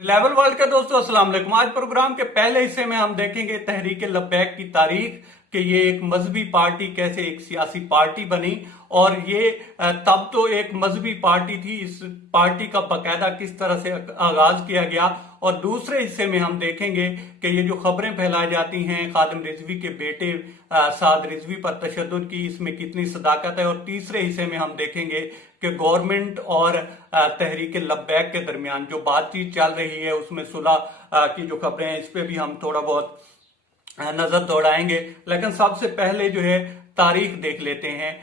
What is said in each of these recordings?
Level world के दोस्तों अस्सलाम वालेकुम। आज प्रोग्राम के पहले हिस्से में हम देखेंगे तहरीक लब्बैक की तारीख कि ये एक मजहबी पार्टी कैसे एक सियासी पार्टी बनी और ये तब तो एक मजहबी पार्टी थी। इस पार्टी का बाकायदा किस तरह से आगाज किया गया। और दूसरे हिस्से में हम देखेंगे कि ये जो खबरें फैलाई जाती हैं खादिम रिजवी के बेटे साद रिजवी पर तशद्दुद की, इसमें कितनी सदाकत है। और तीसरे हिस्से में हम देखेंगे कि गवर्नमेंट और तहरीक लब्बैक के दरमियान जो बातचीत चल रही है उसमें सुलह की जो खबरें हैं इस पे भी हम थोड़ा बहुत नजर दौड़ाएंगे। लेकिन सबसे पहले जो है तारीख देख लेते हैं।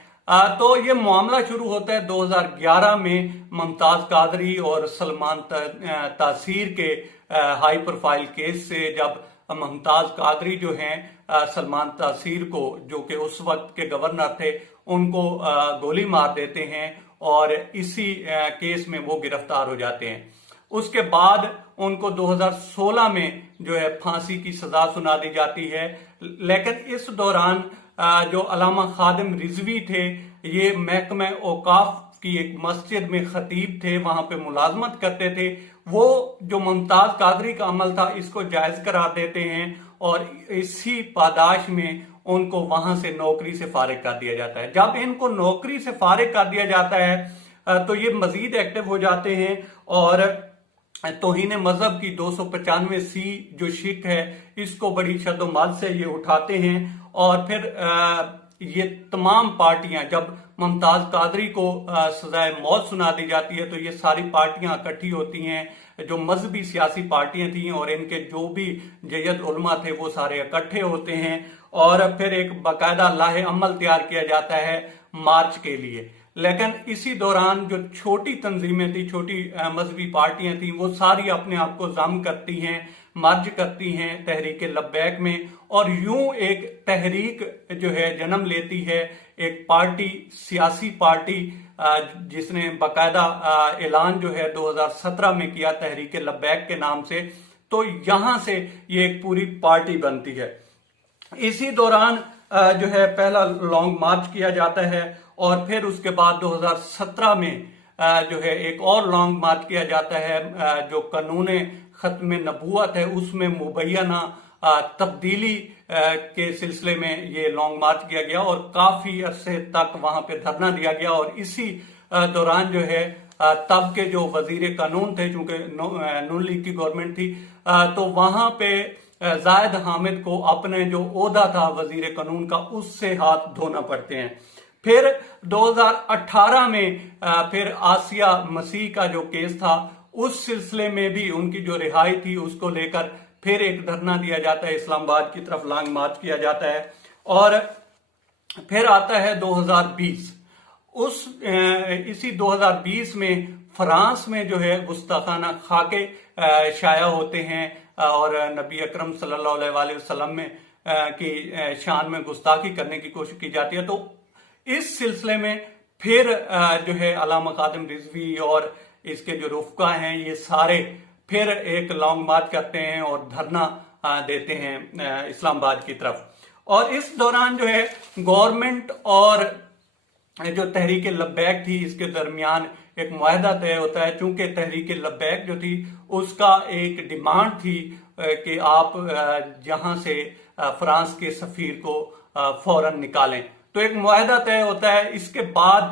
तो ये मामला शुरू होता है 2011 में मुमताज कादरी और सलमान तासीर के हाई प्रोफाइल केस से, जब मुमताज कादरी जो हैं सलमान तासीर को, जो कि उस वक्त के गवर्नर थे, उनको गोली मार देते हैं और इसी केस में वो गिरफ्तार हो जाते हैं। उसके बाद उनको 2016 में जो है फांसी की सजा सुना दी जाती है। लेकिन इस दौरान जो अलामा खादिम रिजवी थे, ये महकमा औकाफ की एक मस्जिद में खतीब थे, वहां पे मुलाजमत करते थे। वो जो मुमताज कादरी का अमल था इसको जायज करार देते हैं और इसी पादाश में उनको वहां से नौकरी से फारिग कर दिया जाता है। जब इनको नौकरी से फारिग कर दिया जाता है तो ये मजीद एक्टिव हो जाते हैं और तौहीन मजहब की 295C जो शिक है इसको बड़ी शद्दोमद से ये उठाते हैं। और फिर ये तमाम पार्टियां, जब मुमताज कादरी को सजाए मौत सुना दी जाती है तो ये सारी पार्टियां इकट्ठी होती हैं जो मजहबी सियासी पार्टियां थी और इनके जो भी जयद उलमा थे वो सारे इकट्ठे होते हैं और फिर एक बाकायदा लाहे अमल तैयार किया जाता है मार्च के लिए। लेकिन इसी दौरान जो छोटी तंजीमें थी, छोटी मजहबी पार्टियां थी, वो सारी अपने आप को जम करती हैं, मर्ज करती हैं तहरीक लब्बैक में और यूं एक तहरीक जो है जन्म लेती है, एक पार्टी, सियासी पार्टी जिसने बाकायदा ऐलान जो है 2017 में किया तहरीक लब्बैक के नाम से। तो यहां से ये एक पूरी पार्टी बनती है। इसी दौरान जो है पहला लॉन्ग मार्च किया जाता है और फिर उसके बाद 2017 में जो है एक और लॉन्ग मार्च किया जाता है। जो कानून खत्म नबूवत है उसमें मुबैना तब्दीली के सिलसिले में ये लॉन्ग मार्च किया गया और काफी अरसे तक वहां पे धरना दिया गया। और इसी दौरान जो है तब के जो वजीर कानून थे, चूंकि नून लीग की गवर्नमेंट थी, तो वहां पे जायद हामिद को अपने जो ओहदा था वजीर कानून का उससे हाथ धोना पड़ते हैं। फिर 2018 में फिर आसिया मसीह का जो केस था उस सिलसिले में भी उनकी जो रिहाई थी उसको लेकर फिर एक धरना दिया जाता है, इस्लामाबाद की तरफ लॉन्ग मार्च किया जाता है। और फिर आता है 2020। इसी 2020 में फ्रांस में जो है गुस्ताखाना खाके शाया होते हैं और नबी अकरम सल्लल्लाहु अलैहि वसल्लम में की शान में गुस्ताखी करने की कोशिश की जाती है। तो इस सिलसिले में फिर जो है अलामा खादिम रिजवी और इसके जो रुफका हैं ये सारे फिर एक लॉन्ग मार्च करते हैं और धरना देते हैं इस्लामाबाद की तरफ। और इस दौरान जो है गवर्नमेंट और जो तहरीक लब्बैक थी इसके दरमियान एक मुआहदा तय होता है। चूंकि तहरीक लब्बैक जो थी उसका एक डिमांड थी कि आप जहां से फ्रांस के सफीर को फौरन निकालें, तो एक मुआहदा तय होता है। इसके बाद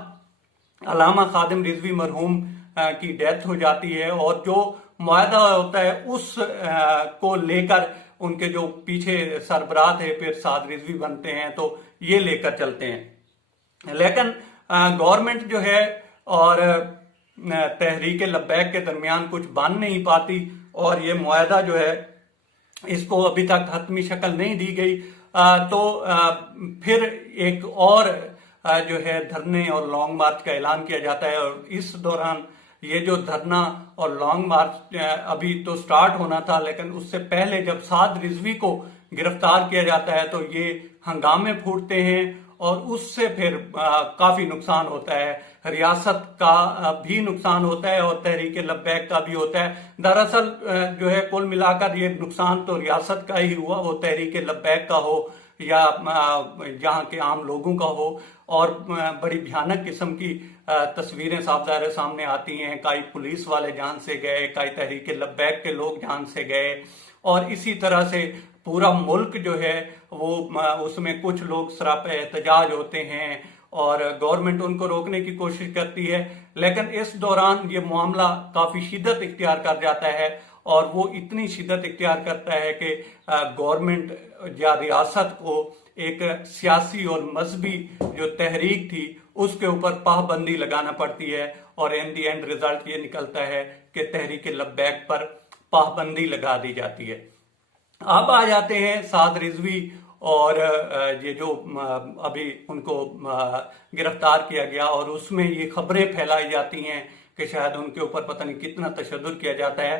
अलामा खादिम रिजवी मरहूम की डेथ हो जाती है और जो मुआहदा होता है उस को लेकर उनके जो पीछे सरबराह थे फिर साद रिजवी बनते हैं, तो ये लेकर चलते हैं। लेकिन गवर्नमेंट जो है और तहरीक लब्बैक के दरमियान कुछ बन नहीं पाती और ये मुआहदा जो है इसको अभी तक हतमी शक्ल नहीं दी गई। तो फिर एक और जो है धरने और लॉन्ग मार्च का ऐलान किया जाता है। और इस दौरान ये जो धरना और लॉन्ग मार्च अभी तो स्टार्ट होना था, लेकिन उससे पहले जब साद रिजवी को गिरफ्तार किया जाता है तो ये हंगामे फूटते हैं और उससे फिर काफी नुकसान होता है। रियासत का भी नुकसान होता है और तहरीक लब्बैक का भी होता है। दरअसल जो है कुल मिलाकर ये नुकसान तो रियासत का ही हुआ, वो तहरीक लब्बैक का हो या यहाँ के आम लोगों का हो। और बड़ी भयानक किस्म की तस्वीरें साफ ज़ाहिर सामने आती हैं। कई पुलिस वाले जान से गए, कई तहरीक लब्बैक के लोग जान से गए, और इसी तरह से पूरा मुल्क जो है वो उसमें कुछ लोग सरापे एहतजाज होते हैं और गवर्नमेंट उनको रोकने की कोशिश करती है। लेकिन इस दौरान ये मामला काफ़ी शिद्दत इख्तियार कर जाता है, और वो इतनी शिद्दत इख्तियार करता है कि गवर्नमेंट या रियासत को एक सियासी और मजहबी जो तहरीक थी उसके ऊपर पाबंदी लगाना पड़ती है, और इन दी एंड रिजल्ट ये निकलता है कि तहरीक लब्बैक पर पाबंदी लगा दी जाती है। अब आ जाते हैं साद रिजवी, और ये जो अभी उनको गिरफ्तार किया गया, और उसमें ये खबरें फैलाई जाती हैं कि शायद उनके ऊपर पता नहीं कितना तशद्दुद किया जाता है।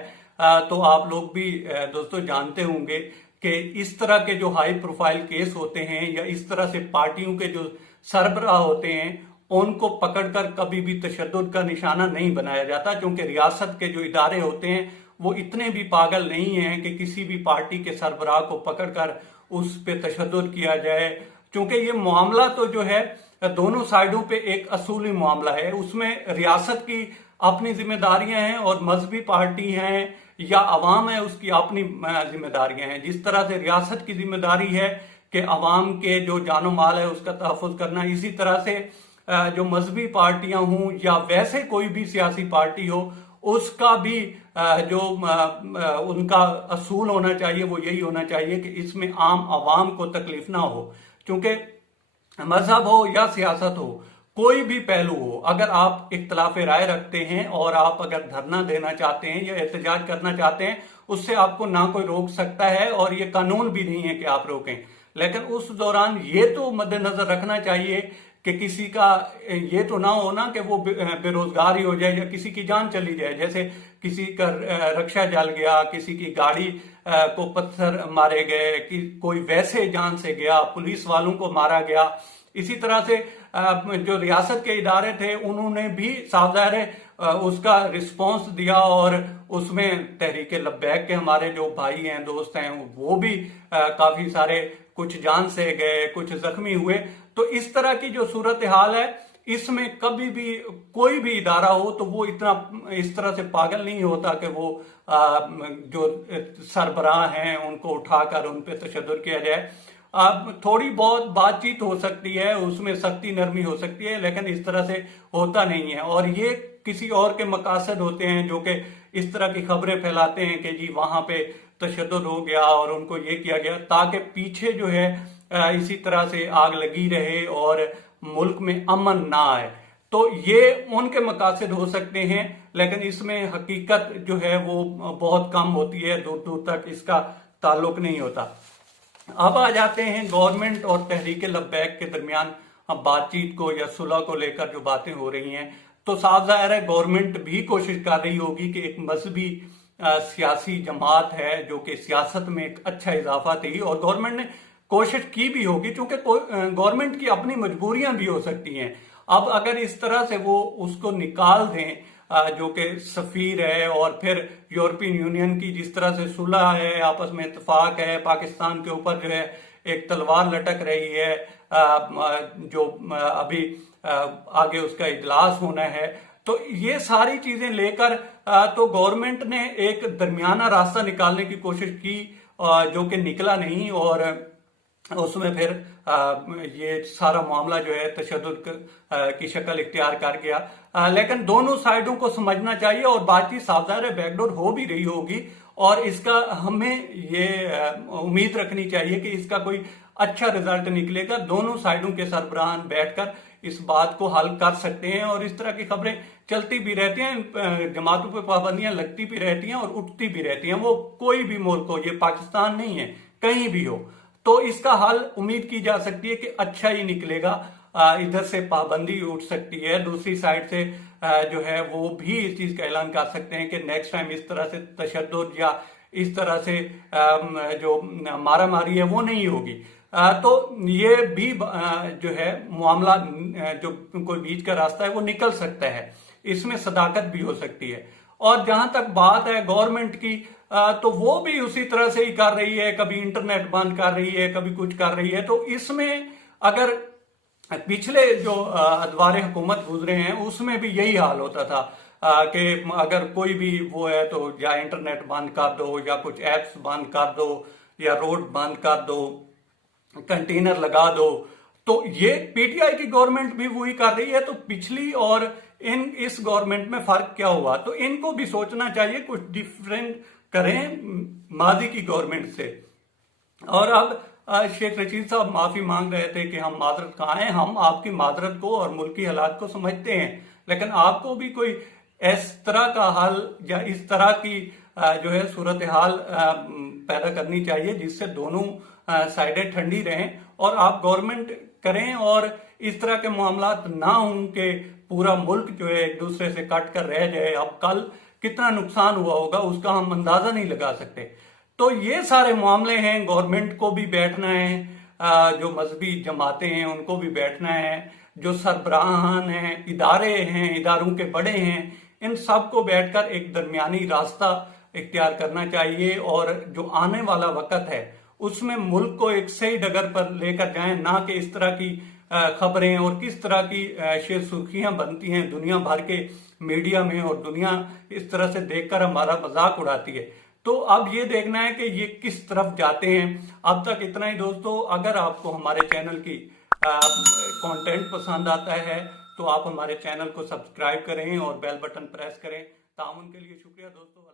तो आप लोग भी दोस्तों जानते होंगे कि इस तरह के जो हाई प्रोफाइल केस होते हैं या इस तरह से पार्टियों के जो सरबराह होते हैं उनको पकड़कर कभी भी तशद्दुद का निशाना नहीं बनाया जाता, क्योंकि रियासत के जो इदारे होते हैं वो इतने भी पागल नहीं हैं कि किसी भी पार्टी के सरबराह को पकड़कर उस पे तशद्दुद किया जाए। क्योंकि ये मामला तो जो है दोनों साइडों पे एक असूली मामला है, उसमें रियासत की अपनी जिम्मेदारियां हैं और मजहबी पार्टी हैं या अवाम है उसकी अपनी जिम्मेदारियां हैं। जिस तरह से रियासत की जिम्मेदारी है कि अवाम के जो जानो माल है उसका तहफ़्फ़ुज़ करना, इसी तरह से जो मजहबी पार्टियां हों या वैसे कोई भी सियासी पार्टी हो उसका भी जो उनका असूल होना चाहिए वो यही होना चाहिए कि इसमें आम आवाम को तकलीफ ना हो। क्योंकि मजहब हो या सियासत हो, कोई भी पहलू हो, अगर आप इख्तलाफ राय रखते हैं और आप अगर धरना देना चाहते हैं या एहतजाज करना चाहते हैं, उससे आपको ना कोई रोक सकता है और ये कानून भी नहीं है कि आप रोकें। लेकिन उस दौरान ये तो मद्देनजर रखना चाहिए कि किसी का ये तो ना हो ना कि वो बेरोजगार ही हो जाए या किसी की जान चली जाए। जैसे किसी का रक्षा जल गया, किसी की गाड़ी को पत्थर मारे गए, कि कोई वैसे जान से गया, पुलिस वालों को मारा गया। इसी तरह से जो रियासत के इदारे थे उन्होंने भी साफ ज़ाहिर है उसका रिस्पॉन्स दिया, और उसमें तहरीक लब्बैक के हमारे जो भाई हैं, दोस्त हैं, वो भी काफी सारे कुछ जान से गए, कुछ जख्मी हुए। तो इस तरह की जो सूरत हाल है, इसमें कभी भी कोई भी इदारा हो तो वो इतना इस तरह से पागल नहीं होता कि वो जो सरबराह हैं उनको उठाकर उन पे तशद्दुद किया जाए। अब थोड़ी बहुत बातचीत हो सकती है, उसमें सख्ती नरमी हो सकती है, लेकिन इस तरह से होता नहीं है। और ये किसी और के मकासद होते हैं जो कि इस तरह की खबरें फैलाते हैं कि जी वहां पे तशद्दुद हो गया और उनको ये किया गया, ताकि पीछे जो है इसी तरह से आग लगी रहे और मुल्क में अमन ना आए। तो ये उनके मकासद हो सकते हैं, लेकिन इसमें हकीकत जो है वो बहुत कम होती है, दूर दूर तक इसका ताल्लुक नहीं होता। अब आ जाते हैं गवर्नमेंट और तहरीक लब्बैक के दरमियान बातचीत को या सुलह को लेकर जो बातें हो रही हैं। तो साफ जाहिर है गवर्नमेंट भी कोशिश कर रही होगी कि एक मजहबी सियासी जमात है जो कि सियासत में एक अच्छा इजाफा थी, और गवर्नमेंट ने कोशिश की भी होगी, क्योंकि गवर्नमेंट की अपनी मजबूरियां भी हो सकती हैं। अब अगर इस तरह से वो उसको निकाल दें, जो कि सफीर है और फिर यूरोपियन यूनियन की जिस तरह से सुलह है, आपस में इत्तेफाक है, पाकिस्तान के ऊपर जो है एक तलवार लटक रही है, जो अभी आगे उसका इजलास होना है, तो ये सारी चीजें लेकर तो गवर्नमेंट ने एक दरमियाना रास्ता निकालने की कोशिश की, जो कि निकला नहीं, और उसमें फिर ये सारा मामला जो है तशद्दुद की शक्ल इख्तियार कर गया। लेकिन दोनों साइडों को समझना चाहिए, और बातचीत साफ ज़ाहिर है बैकडोर हो भी रही होगी, और इसका हमें ये उम्मीद रखनी चाहिए कि इसका कोई अच्छा रिजल्ट निकलेगा। दोनों साइडों के सरबराहान बैठकर इस बात को हल कर सकते हैं, और इस तरह की खबरें चलती भी रहती हैं, जमातों पर पाबंदियां लगती भी रहती हैं और उठती भी रहती हैं। वो कोई भी मुल्क हो, ये पाकिस्तान नहीं है, कहीं भी हो, तो इसका हल उम्मीद की जा सकती है कि अच्छा ही निकलेगा। इधर से पाबंदी उठ सकती है, दूसरी साइड से जो है वो भी इस चीज का ऐलान कर सकते हैं कि नेक्स्ट टाइम इस तरह से तशद्दुद या इस तरह से जो मारा मारी है वो नहीं होगी। तो ये भी जो है मामला, जो कोई बीच का रास्ता है वो निकल सकता है, इसमें सदाकत भी हो सकती है। और जहां तक बात है गवर्नमेंट की, तो वो भी उसी तरह से ही कर रही है, कभी इंटरनेट बंद कर रही है, कभी कुछ कर रही है। तो इसमें अगर पिछले जो अदवारे हुकूमत गुजरे हैं उसमें भी यही हाल होता था कि अगर कोई भी वो है तो या इंटरनेट बंद कर दो या कुछ एप्स बंद कर दो या रोड बंद कर दो, कंटेनर लगा दो। तो ये पीटीआई की गवर्नमेंट भी वही कर रही है, तो पिछली और इस गवर्नमेंट में फर्क क्या हुआ? तो इनको भी सोचना चाहिए, कुछ डिफरेंट करें मादी की गवर्नमेंट से। और अब शेख रशीद साहब माफी मांग रहे थे कि हम माजरत कहाँ हैं, हम आपकी माजरत को और मुल्की हालात को समझते हैं, लेकिन आपको भी कोई इस तरह का हाल या इस तरह की जो है सूरत हाल पैदा करनी चाहिए जिससे दोनों साइडें ठंडी रहें और आप गवर्नमेंट करें और इस तरह के मामला ना हों कि पूरा मुल्क जो है एक दूसरे से कट कर रह जाए। अब कल कितना नुकसान हुआ होगा उसका हम अंदाजा नहीं लगा सकते। तो ये सारे मामले हैं, गवर्नमेंट को भी बैठना है, जो मजहबी जमातें हैं उनको भी बैठना है, जो सरबराहान हैं, इदारे हैं, इदारों के बड़े हैं, इन सबको बैठकर एक दरमियानी रास्ता इख्तियार करना चाहिए और जो आने वाला वक्त है उसमें मुल्क को एक सही डगर पर लेकर जाएं, ना कि इस तरह की खबरें और किस तरह की शेर सुर्खियां बनती हैं दुनिया भर के मीडिया में और दुनिया इस तरह से देखकर हमारा मजाक उड़ाती है। तो अब ये देखना है कि ये किस तरफ जाते हैं। अब तक इतना ही दोस्तों। अगर आपको हमारे चैनल की कंटेंट पसंद आता है तो आप हमारे चैनल को सब्सक्राइब करें और बेल बटन प्रेस करें। ताउन के लिए शुक्रिया दोस्तों।